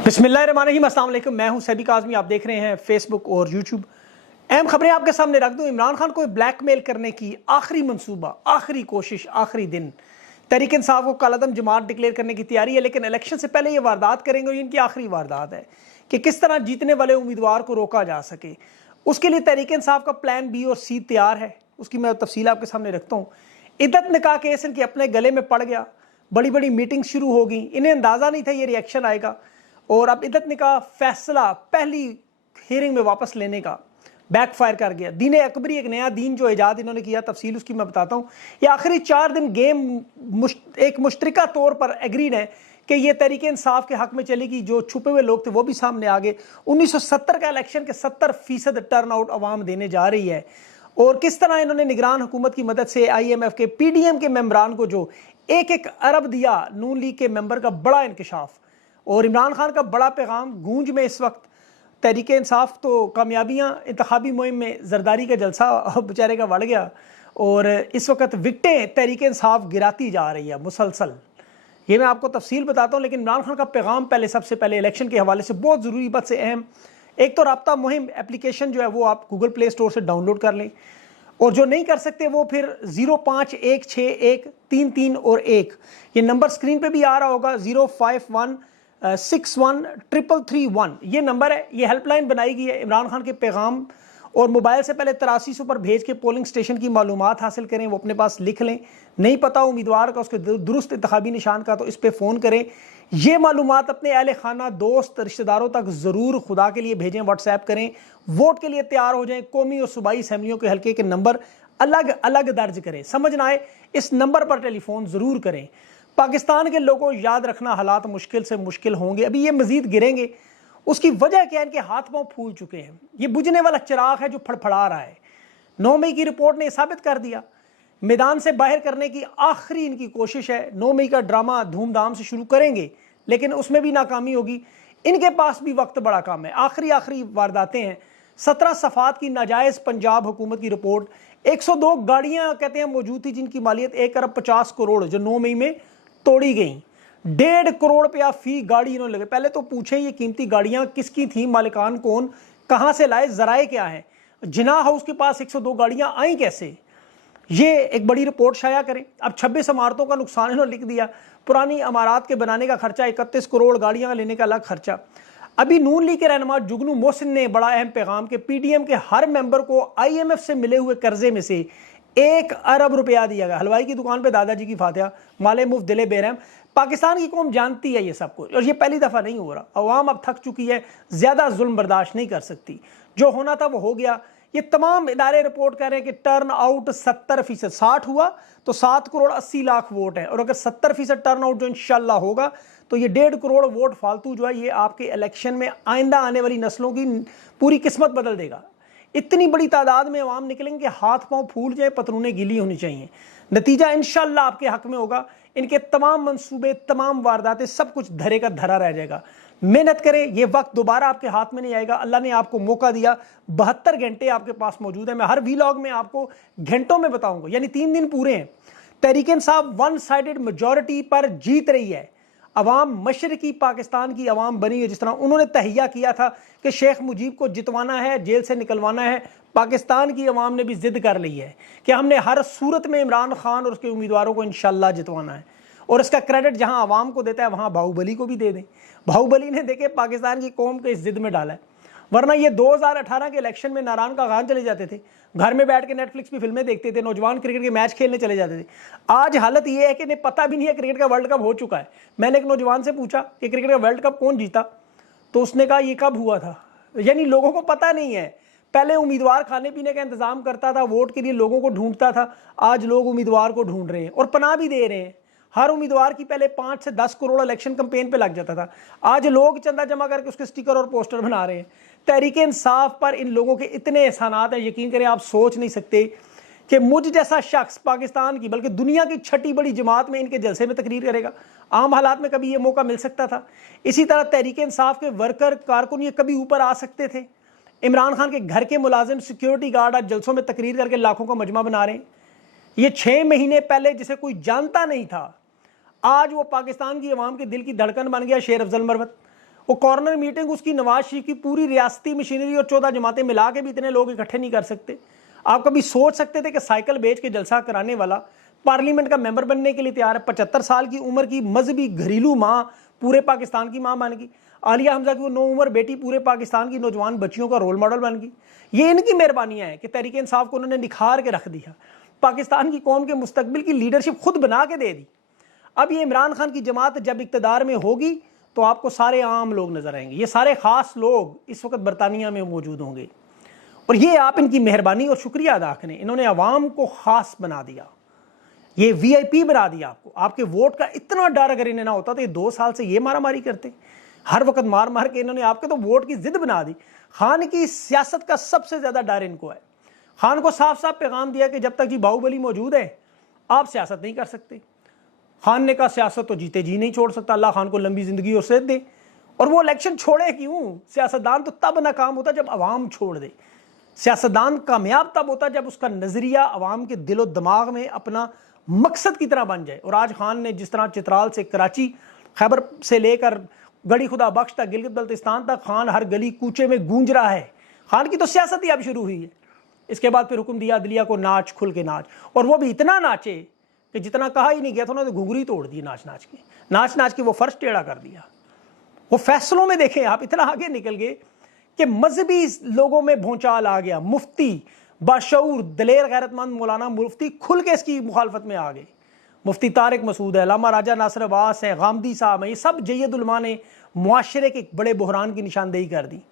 बिस्मिल्लाहिर्रहमानिर्रहीम, अस्सलाम वालेकुम। मैं हूं सैदी काज़मी, आप देख रहे हैं फेसबुक और यूट्यूब। अहम खबरें आपके सामने रख दूं। इमरान खान को ब्लैकमेल करने की आखिरी मंसूबा, आखिरी कोशिश, आखिरी दिन। तहरीक इंसाफ को कालादम जमात डिक्लेयर करने की तैयारी है, लेकिन इलेक्शन से पहले ये वारदात करेंगे। इनकी आखिरी वारदात है कि किस तरह जीतने वाले उम्मीदवार को रोका जा सके। उसके लिए तहरीक इंसाफ का प्लान बी और सी तैयार है। उसकी मैं तफसील आपके सामने रखता हूँ। इद्दत निकाह केस इनके अपने गले में पड़ गया, बड़ी बड़ी मीटिंग शुरू हो गई। इन्हें अंदाज़ा नहीं था ये रिएक्शन आएगा। और अब इद्दत निकाह फैसला पहली हियरिंग में वापस लेने का बैकफायर कर गया। दीन अकबरी, एक नया दीन जो ईजाद इन्होंने किया, तफसील उसकी मैं बताता हूँ। ये आखिरी 4 दिन गेम एक मुश्तरका तौर पर एग्रीड है कि ये तहरीक इंसाफ के हक में चलेगी। जो छुपे हुए लोग थे वो भी सामने आ गए। 1970 का इलेक्शन के 70% टर्न आउट अवाम देने जा रही है। और किस तरह इन्होंने निगरान हुकूमत की मदद से IMF के PDM के मेम्बरान को जो 1-1 अरब दिया, नून लीग के मेंबर का बड़ा इंकशाफ और इमरान खान का बड़ा पैगाम गूंज में। इस वक्त तहरीक इंसाफ तो कामयाबियां, इंतखाबी मुहिम में जरदारी का जलसा बेचारे का बढ़ गया। और इस वक्त विकटें तहरीक इंसाफ गिराती जा रही है मुसलसल। ये मैं आपको तफसील बताता हूँ, लेकिन इमरान खान का पैगाम पहले, सबसे पहले इलेक्शन के हवाले से बहुत ज़रूरी, बात से अहम। एक तो राब्ता मुहिम एप्लीकेशन जो है वो आप गूगल प्ले स्टोर से डाउनलोड कर लें, और जो नहीं कर सकते वो फिर 05161333 और 1 ये नंबर स्क्रीन पे भी आ रहा होगा। 051613331 ये नंबर है। ये हेल्पलाइन बनाई गई है इमरान खान के पैगाम और मोबाइल से पहले 8300 पर भेज के पोलिंग स्टेशन की मालूमात हासिल करें, वो अपने पास लिख लें। नहीं पता उम्मीदवार का, उसके दुरुस्त इंतखाबी निशान का, तो इस पर फ़ोन करें। ये मालूमात अपने अहले खाना, दोस्त, रिश्तेदारों तक ज़रूर खुदा के लिए भेजें, व्हाट्सएप करें। वोट के लिए तैयार हो जाएं। कौमी और सूबाई असम्बलियों के हल्के के नंबर अलग अलग दर्ज करें। समझ ना आए इस नंबर पर टेलीफोन ज़रूर करें। पाकिस्तान के लोगों, याद रखना हालात मुश्किल से मुश्किल होंगे, अभी ये मजीद गिरेंगे। उसकी वजह क्या है? इनके हाथ पांव फूल चुके हैं। ये बुझने वाला चिराग है जो फड़फड़ा रहा है। 9 मई की रिपोर्ट ने साबित कर दिया। मैदान से बाहर करने की आखिरी इनकी कोशिश है। 9 मई का ड्रामा धूमधाम से शुरू करेंगे, लेकिन उसमें भी नाकामी होगी। इनके पास भी वक्त बड़ा कम है। आखिरी वारदातें हैं। 17 सफात की नाजायज पंजाब हुकूमत की रिपोर्ट। 102 गाड़ियां कहते हैं मौजूद थी जिनकी मालियत 1 अरब 50 करोड़ जो 9 मई में तोड़ी गई। 1.5 करोड़ रुपया फी गाड़ी इन्होंने लगे। पहले तो पूछे ये कीमती गाड़ियां किसकी थी, मालिकान कौन, कहां से लाए, जराए क्या है। जिना हाउस के पास 102 गाड़ियां आई कैसे, ये एक बड़ी रिपोर्ट शाया करें। अब 26 इमारतों का नुकसान इन्होंने लिख दिया। पुरानी इमारत के बनाने का खर्चा 31 करोड़, गाड़ियां लेने का अलग खर्चा। अभी नून लीग के रहनुमा जुगनू मोहसिन ने बड़ा अहम पैगाम के PDM के हर मेंबर को IMF से मिले हुए कर्जे में से 1 अरब रुपया दिया गया। हलवाई की दुकान पे दादाजी की फातिहा, माले मुफ्त दिले बेरहम। पाकिस्तान की कौम जानती है ये सब कुछ, और ये पहली दफा नहीं हो रहा। अवाम अब थक चुकी है, ज्यादा जुल्म बर्दाश्त नहीं कर सकती। जो होना था वो हो गया। ये तमाम इदारे रिपोर्ट कर रहे हैं कि टर्न आउट 70%, 60 हुआ तो 7 करोड़ 80 लाख वोट है। और अगर 70% टर्न आउट जो इंशाल्लाह होगा तो ये 1.5 करोड़ वोट फालतू जो है ये आपके इलेक्शन में आइंदा आने वाली नस्लों की पूरी किस्मत बदल देगा। इतनी बड़ी तादाद में अवाम निकलेंगे, हाथ पांव फूल जाए, पतलूनें गीली होनी चाहिए। नतीजा इंशाल्लाह आपके हक में होगा। इनके तमाम मंसूबे, तमाम वारदातें, सब कुछ धरे का धरा रह जाएगा। मेहनत करें, ये वक्त दोबारा आपके हाथ में नहीं आएगा। अल्लाह ने आपको मौका दिया, 72 घंटे आपके पास मौजूद है। मैं हर वीलॉग में आपको घंटों में बताऊंगा, यानी 3 दिन पूरे हैं। तहरीक इंसाफ 1 साइडेड मेजॉरिटी पर जीत रही है। अवाम मशरकी पाकिस्तान की अवाम बनी है। जिस तरह उन्होंने तहिया किया था कि शेख मुजीब को जितवाना है, जेल से निकलवाना है, पाकिस्तान की अवाम ने भी जिद कर ली है कि हमने हर सूरत में इमरान खान और उसके उम्मीदवारों को इंशाल्लाह जितवाना है। और इसका क्रेडिट जहां अवाम को देता है वहां बाहुबली को भी दे दें। बाहुबली ने देखे पाकिस्तान की कौम को इस जिद में डाला है। वरना ये 2018 के इलेक्शन में नारायण का खान चले जाते थे, घर में बैठ के नेटफ्लिक्स पे फिल्में देखते थे, नौजवान क्रिकेट के मैच खेलने चले जाते थे। आज हालत ये है कि इन्हें पता भी नहीं है क्रिकेट का वर्ल्ड कप हो चुका है। मैंने एक नौजवान से पूछा कि क्रिकेट का वर्ल्ड कप कौन जीता, तो उसने कहा ये कब हुआ था। यानी लोगों को पता नहीं है। पहले उम्मीदवार खाने पीने का इंतजाम करता था, वोट के लिए लोगों को ढूंढता था। आज लोग उम्मीदवार को ढूंढ रहे हैं और पनाह भी दे रहे हैं। हर उम्मीदवार की पहले 5 से 10 करोड़ इलेक्शन कैंपेन पे लग जाता था। आज लोग चंदा जमा करके उसके स्टिकर और पोस्टर बना रहे हैं। तहरीक इंसाफ पर इन लोगों के इतने एहसानात हैं, यकीन करें आप सोच नहीं सकते कि मुझ जैसा शख्स पाकिस्तान की बल्कि दुनिया की 6ठी बड़ी जमात में इनके जलसे में तकरीर करेगा। आम हालात में कभी ये मौका मिल सकता था। इसी तरह तहरीक इंसाफ के वर्कर, कारकुन ये कभी ऊपर आ सकते थे। इमरान खान के घर के मुलाजिम, सिक्योरिटी गार्ड आज जलसों में तकरीर करके लाखों का मजमा बना रहे हैं। ये 6 महीने पहले जिसे कोई जानता नहीं था, आज वो पाकिस्तान की अवाम के दिल की धड़कन बन गया। शेर अफजल मरवत वो कॉर्नर मीटिंग उसकी नवाज शरीफ की पूरी रियासती मशीनरी और 14 जमातें मिला के भी इतने लोग इकट्ठे नहीं कर सकते। आप कभी सोच सकते थे कि साइकिल बेच के जलसा कराने वाला पार्लियामेंट का मेंबर बनने के लिए तैयार है? 75 साल की उम्र की मजहबी घरेलू माँ, पूरे पाकिस्तान की माँ बन गई। आलिया हमजा की वो 9 उम्र बेटी पूरे पाकिस्तान की नौजवान बच्चियों का रोल मॉडल बन गई। ये इनकी मेहरबानियां हैं कि तहरीक इंसाफ को उन्होंने निखार के रख दिया, पाकिस्तान की कौम के मुस्तकबिल की लीडरशिप खुद बना के दे दी। अब ये इमरान खान की जमात जब इक्तदार में होगी तो आपको सारे आम लोग नजर आएंगे, ये सारे खास लोग इस वक्त बरतानिया में मौजूद होंगे। और ये आप इनकी मेहरबानी और शुक्रिया अदा करें, इन्होंने अवाम को खास बना दिया, ये VIP बना दिया आपको। आपके वोट का इतना डर अगर इन्हें ना होता तो ये 2 साल से ये मारामारी करते, हर वक्त मार मार के इन्होंने आपके तो वोट की जिद बना दी। खान की सियासत का सबसे ज्यादा डर इनको है। खान को साफ साफ पैगाम दिया कि जब तक जी बाहुबली मौजूद है आप सियासत नहीं कर सकते। खान ने कहा सियासत तो जीते जी नहीं छोड़ सकता, अल्लाह खान को लंबी जिंदगी और सेहत दे। और वो इलेक्शन छोड़े क्यों? सियासतदान तो तब नाकाम होता जब अवाम छोड़ दे। सियासतदान कामयाब तब होता जब उसका नजरिया अवाम के दिलो दिमाग में अपना मकसद की तरह बन जाए। और आज खान ने जिस तरह चित्राल से कराची, खैबर से लेकर गड़ी खुदा बख्श तक, गिलगित बल्तिस्तान तक, खान हर गली कूचे में गूंज रहा है। खान की तो सियासत ही अब शुरू हुई है। इसके बाद फिर हुक्म दिया अदलिया को नाच, खुल के नाच, और वो भी इतना नाचे कि जितना कहा ही नहीं गया था उन्होंने घुंघरी तोड़ दी नाच नाच के वो फर्श टेढ़ा कर दिया। वो फैसलों में देखें आप, इतना आगे निकल गए कि मजहबी लोगों में भूचाल आ गया। मुफ्ती बाशऊर दलेर गैरतमंद मौलाना मुफ्ती खुल के इसकी मुखालफत में आ गए। मुफ्ती तारिक मसूद है, अल्लामा राजा नासिर अब्बास है, गामदी साहब है, ये सब जय्यद उलमा ने मुआशरे के बड़े बहरान की निशानदेही कर दी।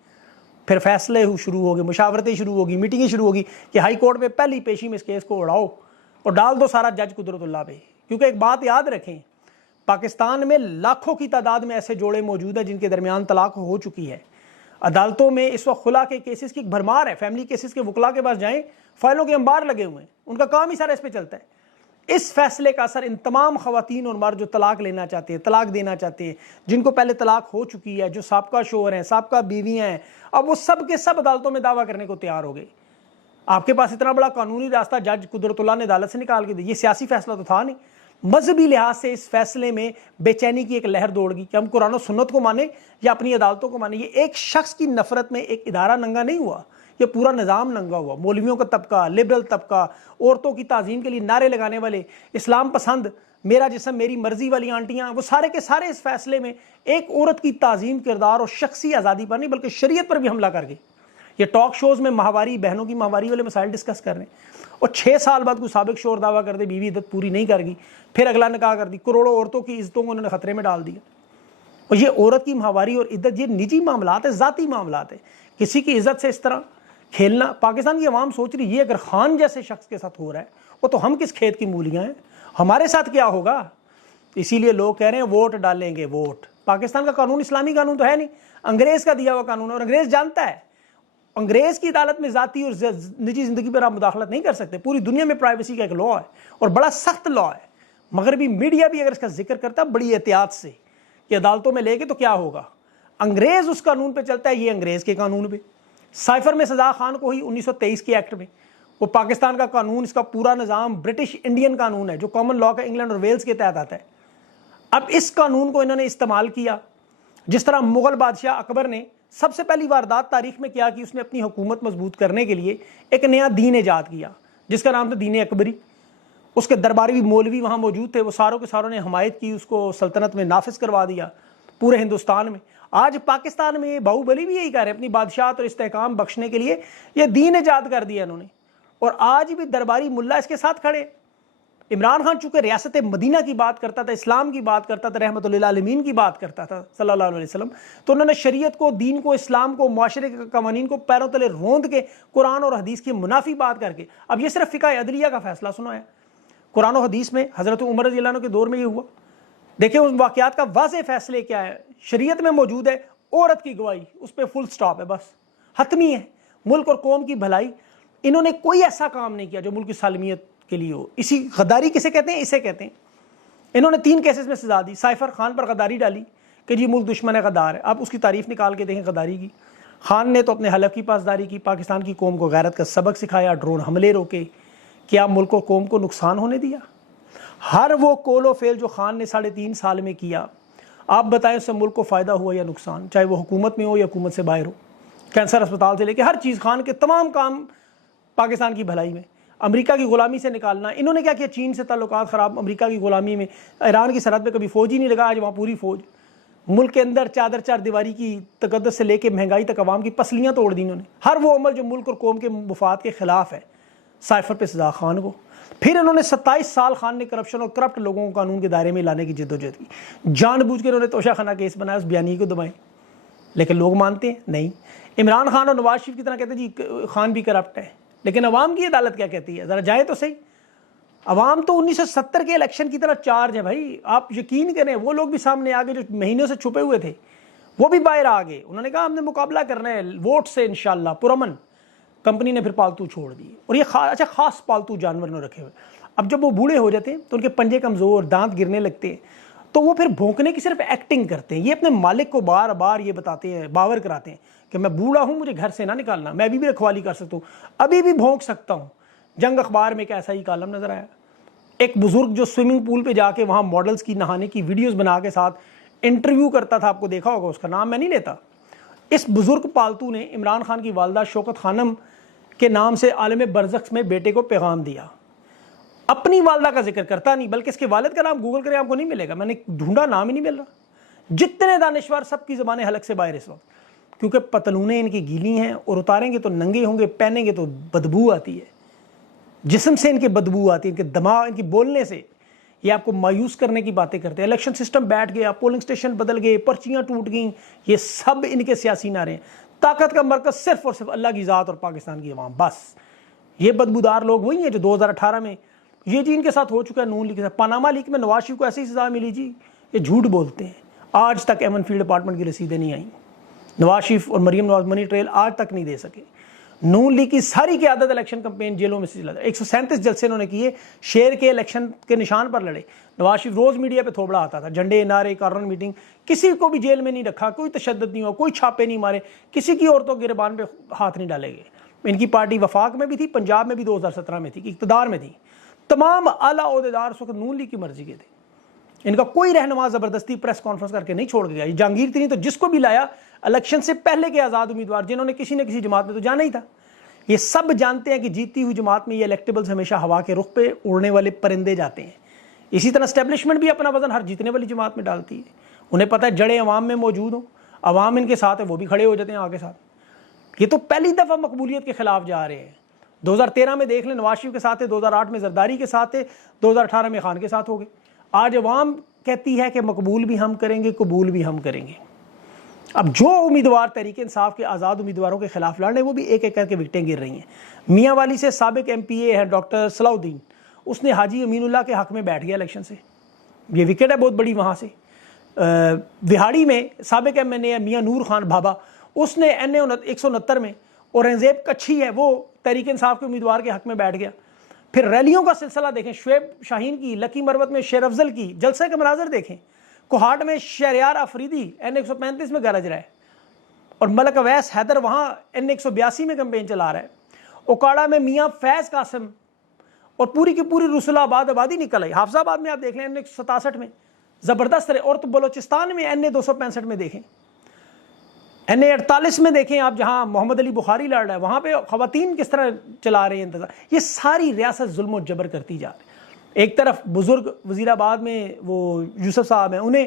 फिर फैसले शुरू हो गए, मुशावरतें शुरू होगी, मीटिंगें शुरू होगी कि हाई कोर्ट में पहली पेशी में इस केस को उड़ाओ और डाल दो सारा जज कुदरतुल्लाह पे। क्योंकि एक बात याद रखें, पाकिस्तान में लाखों की तादाद में ऐसे जोड़े मौजूद हैं जिनके दरमियान तलाक हो चुकी है। अदालतों में इस वक्त खुला के केसेस की भरमार है। फैमिली केसेस के वकला के पास जाएं, फाइलों के अंबार लगे हुए हैं, उनका काम ही सारा इस पे चलता है। इस फैसले का असर इन तमाम खवातीन और मर्द जो तलाक लेना चाहते हैं, तलाक देना चाहते हैं, जिनको पहले तलाक हो चुकी है, जो साबका शोहर हैं, साबका बीवियां हैं, अब वो सब के सब अदालतों में दावा करने को तैयार हो गए। आपके पास इतना बड़ा कानूनी रास्ता जज कुदरतुल्लाह ने अदालत से निकाल के दिया। ये सियासी फैसला तो था नहीं। मजहबी लिहाज से इस फैसले में बेचैनी की एक लहर दौड़ गई कि हम कुरान और सुन्नत को माने या अपनी अदालतों को माने। ये एक शख्स की नफरत में एक इदारा नंगा नहीं हुआ, ये पूरा निज़ाम नंगा हुआ। मौलवियों का तबका, लिबरल तबका, औरतों की ताज़ीम के लिए नारे लगाने वाले, इस्लाम पसंद, मेरा जिस्म मेरी मर्जी वाली आंटियां, वो सारे के सारे इस फैसले में एक औरत की ताज़ीम, किरदार और शख्सी आज़ादी पर नहीं बल्कि शरीयत पर भी हमला कर गए। ये टॉक शोज़ में माहवारी, बहनों की माहवारी वाले मसाइल डिस्कस कर रहे हैं और 6 साल बाद कोई साबिक शोर दावा कर दे बीवी इद्दत पूरी नहीं कर गई, फिर अगला निकाह कर दी। करोड़ों औरतों की इज्जतों को उन्होंने खतरे में डाल दिया। और ये औरत की माहवारी और इद्दत ये निजी मामलात है, ज़ाती मामलात है। किसी की इज्जत से इस तरह खेलना, पाकिस्तान की अवाम सोच रही है अगर खान जैसे शख्स के साथ हो रहा है वो तो हम किस खेत की मूलियाँ हैं, हमारे साथ क्या होगा। इसीलिए लोग कह रहे हैं वोट डालेंगे वोट। पाकिस्तान का कानून इस्लामी कानून तो है नहीं, अंग्रेज़ का दिया हुआ कानून है। और अंग्रेज़ जानता है अंग्रेज की अदालत में जाती और निजी जिंदगी पर आप मुदाखलत नहीं कर सकते। पूरी दुनिया में प्राइवेसी का एक लॉ है और बड़ा सख्त लॉ है। मगरबी मीडिया भी अगर इसका जिक्र करता है बड़ी एहतियात से कि अदालतों में लेके तो क्या होगा। अंग्रेज उस कानून पे चलता है, ये अंग्रेज के कानून पे। साइफर में सजा खान को ही 1923 के एक्ट में, वो पाकिस्तान का कानून, इसका पूरा निज़ाम ब्रिटिश इंडियन कानून है जो कॉमन लॉ का इंग्लैंड और वेल्स के तहत आता है। अब इस कानून को इन्होंने इस्तेमाल किया जिस तरह मुगल बादशाह अकबर ने सबसे पहली वारदात तारीख में क्या कि उसने अपनी हुकूमत मजबूत करने के लिए एक नया दीन ईजाद किया जिसका नाम था दीन अकबरी। उसके दरबारी मौलवी वहाँ मौजूद थे, वो सारों के सारों ने हमायत की, उसको सल्तनत में नाफिज करवा दिया पूरे हिंदुस्तान में। आज पाकिस्तान में बाहुबली भी यही कह रहे हैं, अपनी बादशाहत और इस्तेहकाम बख्शने के लिए ये दीन ईजाद कर दिया इन्होंने। और आज भी दरबारी मुल्ला इसके साथ खड़े। इमरान खान चूंकि रियासत मदीना की बात करता था, इस्लाम की बात करता था, रहमतुल्लिल आलमीन की बात करता था सल्लल्लाहु अलैहि वसल्लम, तो उन्होंने शरीयत को, दीन को, इस्लाम को, मुआशरे के कवानीन को पैरों तले रोंद के कुरान और हदीस की मुनाफी बात करके अब ये सिर्फ फ़िक़्ह अदलिया का फैसला सुनाया। कुरान और हदीस में हज़रत उमर रज़ी अल्लाह अन्हु के दौर में ये हुआ। देखिए उस वाक़यात का वाज़ेह फैसले क्या है, शरीयत में मौजूद है औरत की गवाही, उस पर फुल स्टॉप है, बस हतमी है। मुल्क और कौम की भलाई, इन्होंने कोई ऐसा काम नहीं किया जो मुल्क की सालमियत के लिए हो। इसी गद्दारी किसे कहते हैं, इसे कहते हैं। इन्होंने 3 केसेस में सजा दी। साइफर खान पर गद्दारी डाली कि जी मुल्क दुश्मन है, गद्दार है। आप उसकी तारीफ निकाल के देखें गद्दारी की। खान ने तो अपने हलफ की पासदारी की, पाकिस्तान की कौम को गैरत का सबक सिखाया, ड्रोन हमले रोके, क्या मुल्क और कौम को नुकसान होने दिया। हर वो कोलो फेल जो खान ने 3.5 साल में किया, आप बताएं उससे मुल्क को फ़ायदा हुआ या नुकसान, चाहे वो हुकूमत में हो या हुकूमत से बाहर हो। कैंसर अस्पताल से लेकर हर चीज़, खान के तमाम काम पाकिस्तान की भलाई में। अमेरिका की ग़ुलामी से निकालना, इन्होंने क्या किया, चीन से ताल्लुकात ख़राब, अमेरिका की ग़ुलामी में, ईरान की सरहद पे कभी फ़ौज ही नहीं लगा, आज वहाँ पूरी फ़ौज। मुल्क के अंदर चादर चार दीवारी की तकद्दुस से लेकर महंगाई तक अवाम की पसलियाँ तोड़ दी इन्होंने। हर वो अमल जो मुल्क और कौम के मुफाद के ख़िलाफ़ है, साइफर पे सजा खान को। फिर इन्होंने 27 साल खान ने करप्शन और करप्ट लोगों को कानून के दायरे में लाने की जद्दोजहद की। जानबूझ के इन्होंने तोशाखाना केस बनाया, उस बयानी को दबाएं, लेकिन लोग मानते हैं नहीं। इमरान खान और नवाज शरीफ की तरह कहते हैं जी खान भी करप्ट है, लेकिन अवाम की अदालत क्या कहती है, ज़रा जाए तो सही। अवाम तो 1970 के इलेक्शन की तरह चार्ज है भाई। आप यकीन करें, वो लोग भी सामने आ गए जो महीनों से छुपे हुए थे, वो भी बाहर आ गए। उन्होंने कहा हमने मुकाबला करना है वोट से इंशाल्लाह, पुरअमन। कंपनी ने फिर पालतू छोड़ दिए, और ये खास पालतू जानवर ने रखे हुए। अब जब वो बूढ़े हो जाते हैं तो उनके पंजे कमज़ोर, दांत गिरने लगते हैं, तो वो फिर भौंकने की सिर्फ एक्टिंग करते हैं। ये अपने मालिक को बार बार ये बताते हैं, बावर कराते हैं कि मैं बूढ़ा हूँ, मुझे घर से ना निकालना, मैं अभी भी रखवाली कर सकता हूँ, अभी भी भौंक सकता हूँ। जंग अखबार में एक ऐसा ही कालम नजर आया, एक बुजुर्ग जो स्विमिंग पूल पे जाके वहाँ मॉडल्स की नहाने की वीडियोस बना के साथ इंटरव्यू करता था, आपको देखा होगा, उसका नाम मैं नहीं लेता। इस बुजुर्ग पालतू ने इमरान खान की वालदा शौकत खानम के नाम से आलम बरज़ख में बेटे को पैगाम दिया। अपनी वालदा का जिक्र करता नहीं, बल्कि इसके वालिद का नाम गूगल करें आपको नहीं मिलेगा, मैंने ढूंढा, नाम ही नहीं मिल रहा। जितने दानिश्वर सबकी ज़बानें हलक से बाहर इस वक्त, क्योंकि पतलूनें इनकी गीली हैं और उतारेंगे तो नंगे होंगे, पहनेंगे तो बदबू आती है, जिस्म से इनके बदबू आती है, इनके दिमाग, इनकी बोलने से। ये आपको मायूस करने की बातें करते हैं। इलेक्शन सिस्टम बैठ गया, पोलिंग स्टेशन बदल गए, पर्चियाँ टूट गई, ये सब इनके सियासी नारे हैं। ताकत का मरकज़ सिर्फ और सिर्फ अल्लाह की ज़ात और पाकिस्तान की अवाम, बस। ये बदबूदार लोग वही हैं जो 2018 में ये जी इनके साथ हो चुका है, नून लीग के साथ। पनामा लीग में नवाज शरीफ को ऐसी सज़ा मिली जी, ये झूठ बोलते हैं। आज तक एमन फील्ड डिपार्टमेंट की रसीदें नहीं आई। नवाज शरीफ और मरीम नवाज मनी ट्रेल आज तक नहीं दे सके। नून लीग की सारी क़यादत इलेक्शन कैंपेन जेलों में से चला, 137 जलसे इन्होंने किए, शेर के इलेक्शन के निशान पर लड़े। नवाज शरीफ रोज़ मीडिया पे थोबड़ा आता था, झंडे, नारे, कॉर्नर मीटिंग, किसी को भी जेल में नहीं रखा, कोई तशद्दुद नहीं हुआ, कोई छापे नहीं मारे, किसी की औरतों के गिरबान पे हाथ नहीं डाले गए। इनकी पार्टी वफाक में भी थी, पंजाब में भी 2017 में थी, इक़्तिदार में थी। तमाम आला ओहदेदार उस वक्त नून लीग की मर्जी के थे। इनका कोई रहनुमा ज़बरदस्ती प्रेस कॉन्फ्रेंस करके नहीं छोड़ के गया। जहांगीर तिरी तो जिसको भी लाया इलेक्शन से पहले के आज़ाद उम्मीदवार, जिन्होंने किसी न किसी जमात में तो जाना ही था। ये सब जानते हैं कि जीती हुई जमात में ये इलेक्टेबल्स हमेशा हवा के रुख पे उड़ने वाले परिंदे जाते हैं। इसी तरह एस्टेब्लिशमेंट भी अपना वजन हर जीतने वाली जमात में डालती है। उन्हें पता है जड़ें अवाम में मौजूद हो, अवाम इनके साथ है, वो भी खड़े हो जाते हैं आगे साथ। ये तो पहली दफ़ा मकबूलियत के खिलाफ जा रहे हैं। 2013 में देख लें, नवाज शरीफ के साथ थे, 2008 में जरदारी के साथ थे, 2018 में खान के साथ हो गए। आज अवाम कहती है कि मकबूल भी हम करेंगे, कबूल भी हम करेंगे। अब जो उम्मीदवार तहरीक इंसाफ के आज़ाद उम्मीदवारों के खिलाफ लड़ रहे हैं, वो भी एक एक करके विकटें गिर रही हैं। मियाँ वाली से साबिक MPA है डॉक्टर सलाउद्दीन, उसने हाजी अमीनुल्लाह के हक़ में बैठ गया इलेक्शन से, ये विकेट है बहुत बड़ी वहाँ से। विहाड़ी में साबिक MNA है मियाँ नूर खान भाबा, उसने NA 169 में, औरंगजेब कच्छी है, वो तहरीक इंसाफ के उम्मीदवार के हक़ में बैठ गया। फिर रैलियों का सिलसिला देखें, शुएब शाहीन की, लकी मरवत में शेर अफजल की, जलसे के मनाजर देखें। कोहाट में शहरयार अफरीदी NA 135 में गरज रहा है, और मलक अवैस हैदर वहाँ NA 182 में कैंपेन चला रहा है। ओकाड़ा में मियाँ फैज़ कासिम और पूरी की पूरी रसूलाबाद आबादी निकल आई। हाफजाबाद में आप देख लें NA 167 में ज़बरदस्त रहे, और तो बलोचिस्तान में NA 265 में देखें, NA 48 में देखें आप, जहाँ मोहम्मद अली बुखारी लड़ रहा है, वहाँ पे ख़वातीन किस तरह चला रहे हैं इंतज़ार। ये सारी रियासत जुल्म और जबर करती जा रही है। एक तरफ बुजुर्ग वज़ीराबाद में वो यूसुफ साहब हैं, उन्हें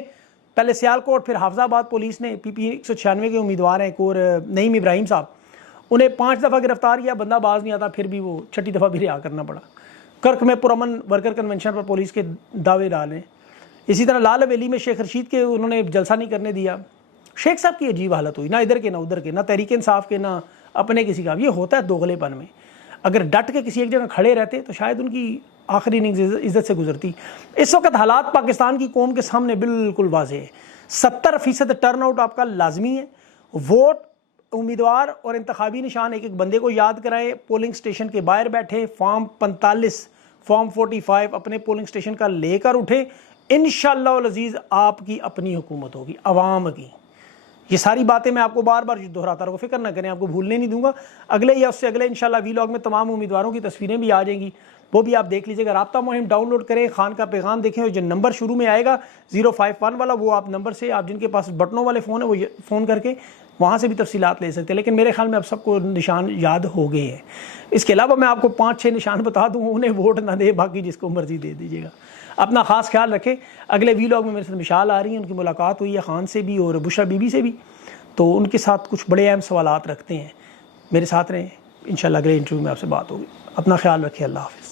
पहले सियालकोट फिर हाफजाबाद पुलिस ने PP 196 के उम्मीदवार हैं, एक और नईम इब्राहिम साहब, उन्हें 5 दफ़ा गिरफ्तार किया, बंदा बाज नहीं आता, फिर भी वो 6ठी दफ़ा भी रिहा करना पड़ा। कर्क में पुरअमन वर्कर कन्वेंशन पर पुलिस के दावे डाले। इसी तरह लाल हवेली में शेख रशीद के उन्होंने जलसा नहीं करने दिया। शेख साहब की अजीब हालत हुई, ना इधर के ना उधर के, ना तहरीक इंसाफ के ना अपने किसी का। ये होता है दोगलेपन में। अगर डट के किसी एक जगह खड़े रहते तो शायद उनकी आखिरी इनिंग्स इज्जत से गुजरती। इस वक्त हालात पाकिस्तान की कौम के सामने बिल्कुल वाज़ेह है। 70% टर्नआउट आपका लाजमी है। वोट, उम्मीदवार और इंतखाबी निशान एक एक बंदे को याद कराएं। पोलिंग स्टेशन के बाहर बैठे, फॉर्म 45, फॉर्म 45 अपने पोलिंग स्टेशन का लेकर उठे। इंशाअल्लाह अज़ीज़ आपकी अपनी हुकूमत होगी, अवाम की। ये सारी बातें मैं आपको बार बार दोहराता रहूँगा, फिक्र ना करें, आपको भूलने नहीं दूंगा। अगले या उससे अगले इंशाल्लाह वीलॉग में तमाम उम्मीदवारों की तस्वीरें भी आ जाएंगी। वो भी आप देख लीजिएगा। राब्ता मुहिम डाउनलोड करें, खान का पैगाम देखें, और जो नंबर शुरू में आएगा 051 वाला, वो आप नंबर से, आप जिनके पास बटनों वाले फ़ोन है वो फ़ोन करके वहाँ से भी तफसीलात ले सकते हैं। लेकिन मेरे ख्याल में अब सबको निशान याद हो गए हैं। इसके अलावा मैं आपको 5-6 निशान बता दूँ, उन्हें वोट ना दे, बाकी जिसको मर्जी दे दीजिएगा। अपना ख़ास ख्याल रखें। अगले वीलॉग में मेरे साथ मिशाल आ रही है, उनकी मुलाकात हुई है खान से भी और बुशरा बीबी से भी, तो उनके साथ कुछ बड़े अहम सवालात रखते हैं। मेरे साथ रहें, इंशाल्लाह अगले इंटरव्यू में आपसे बात होगी। अपना ख्याल रखें। अल्लाह हाफ़िज़।